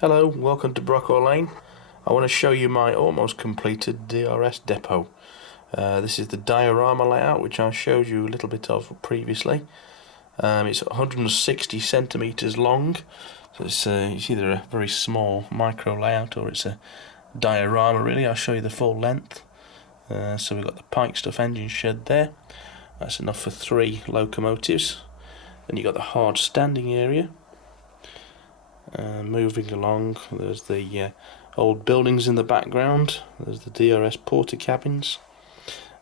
Hello, welcome to Brockwell Lane. I want to show you my almost completed DRS depot. This is the Diorama Layout, which I showed you a little bit of previously. It's 160 centimeters long, so it's either a very small micro layout or it's a diorama really. I'll show you the full length. So we've got the Pikestaff engine shed there. That's enough for 3 locomotives. Then you've got the hard standing area. Moving along, there's the old buildings in the background. There's the DRS porter cabins,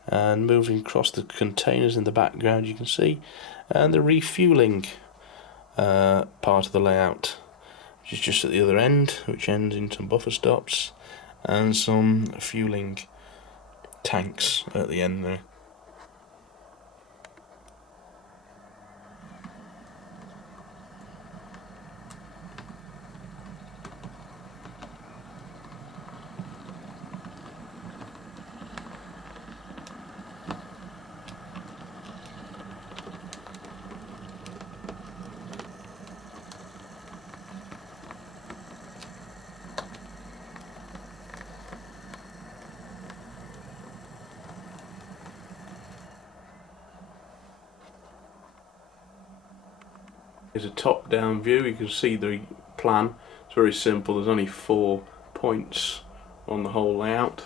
and moving across the containers in the background you can see, and the refueling part of the layout, which is just at the other end, which ends in some buffer stops and some fueling tanks at the end there. Here's a top-down view. You can see the plan. It's very simple. There's only 4 points on the whole layout.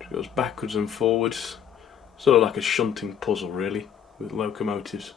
It goes backwards and forwards, sort of like a shunting puzzle really, with locomotives.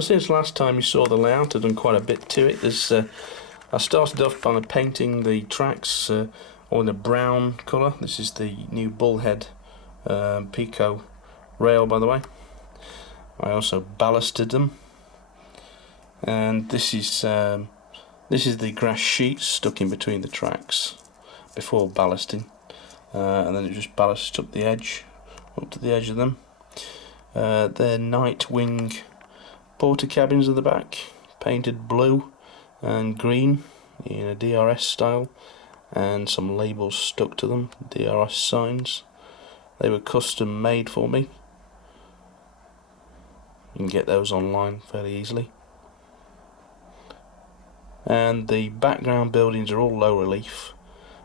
Since last time you saw the layout, I've done quite a bit to it. I started off by painting the tracks all in a brown colour. This is the new bullhead Pico rail, by the way. I also ballasted them, and this is the grass sheet stuck in between the tracks before ballasting, and then it just ballasts up to the edge of them. They're Nightwing porter cabins at the back, painted blue and green in a DRS style, and some labels stuck to them, DRS signs. They were custom made for me. You can get those online fairly easily. And the background buildings are all low relief.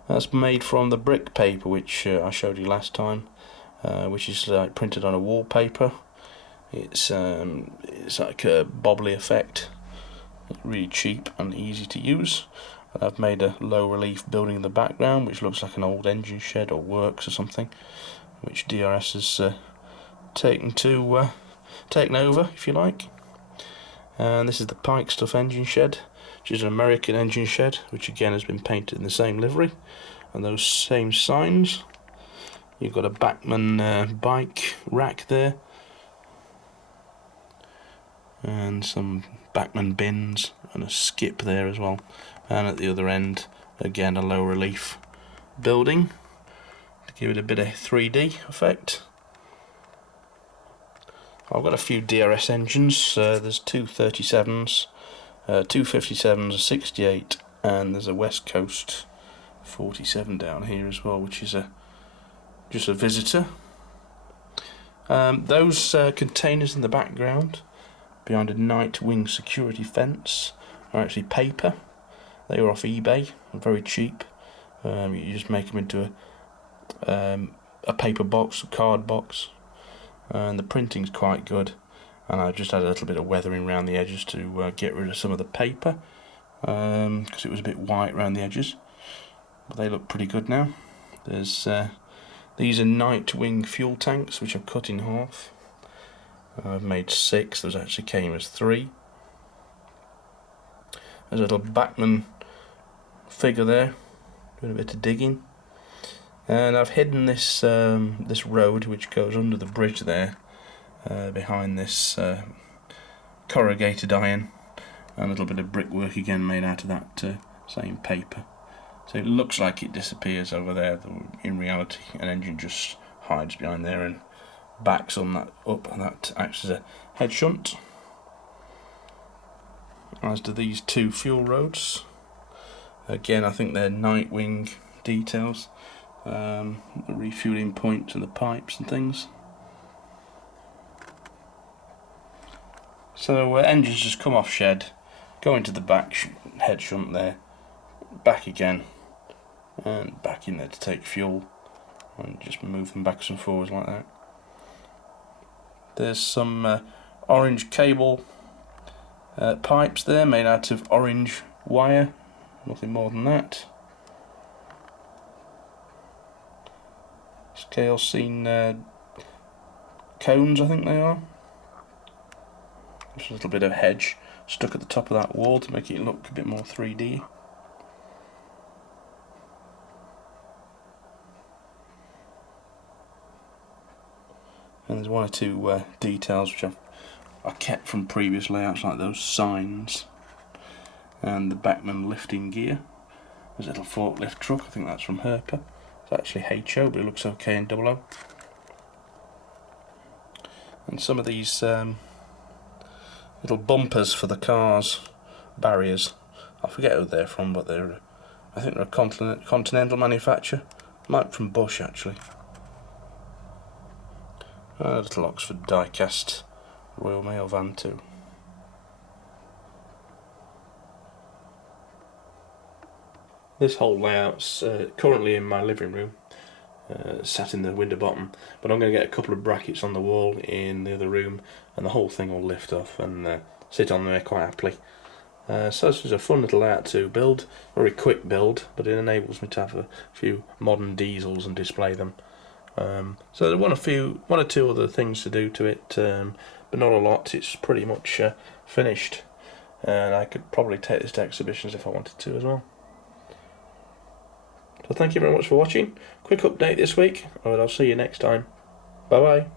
That's made from the brick paper which I showed you last time, which is printed on a wallpaper. It's like a bobbly effect, really cheap and easy to use. I've made a low relief building in the background which looks like an old engine shed or works or something, which DRS has taken over, if you like. And this is the Pikestaff engine shed, which is an American engine shed, which again has been painted in the same livery and those same signs. You've got a Bachmann bike rack there, and some Bachmann bins and a skip there as well, and at the other end again a low relief building to give it a bit of 3D effect. I've got a few DRS engines. There's 2 37s, 2 57s, a 68, and there's a West Coast 47 down here as well, which is just a visitor. Those containers in the background behind a Nightwing security fence are actually paper. They were off eBay, very cheap. You just make them into a paper box, a card box, and the printing's quite good. And I just had a little bit of weathering around the edges to get rid of some of the paper, because it was a bit white around the edges, but they look pretty good now. There's these are Nightwing fuel tanks which I've cut in half. I've made 6, those actually came as 3. There's a little Bachmann figure there, doing a bit of digging. And I've hidden this this road which goes under the bridge there, behind this corrugated iron, and a little bit of brickwork again made out of that same paper. So it looks like it disappears over there, though in reality an engine just hides behind there and backs on that up, and that acts as a head shunt. As do these two fuel roads. Again, I think they're Nightwing details. The refueling points and the pipes and things. So engines just come off shed, go into the back head shunt there, back again, and back in there to take fuel, and just move them backwards and forwards like that. There's some orange cable pipes there made out of orange wire, nothing more than that. Scale scene cones, I think they are. Just a little bit of hedge stuck at the top of that wall to make it look a bit more 3D. And there's one or two details which I kept from previous layouts, like those signs and the Bachmann lifting gear. There's a little forklift truck, I think that's from Herpa. It's actually HO, but it looks okay in 00. And some of these little bumpers for the cars, barriers, I forget who they're from, but I think they're a continental manufacturer. Might be from Bosch actually. A little Oxford die-cast Royal Mail van too. This whole layout's currently in my living room, sat in the window bottom, but I'm going to get a couple of brackets on the wall in the other room, and the whole thing will lift off and sit on there quite happily. So this is a fun little layout to build, very quick build, but it enables me to have a few modern diesels and display them. So there are one or two other things to do to it, but not a lot. It's pretty much finished, and I could probably take this to exhibitions if I wanted to as well. So thank you very much for watching. Quick update this week, and I'll see you next time. Bye bye.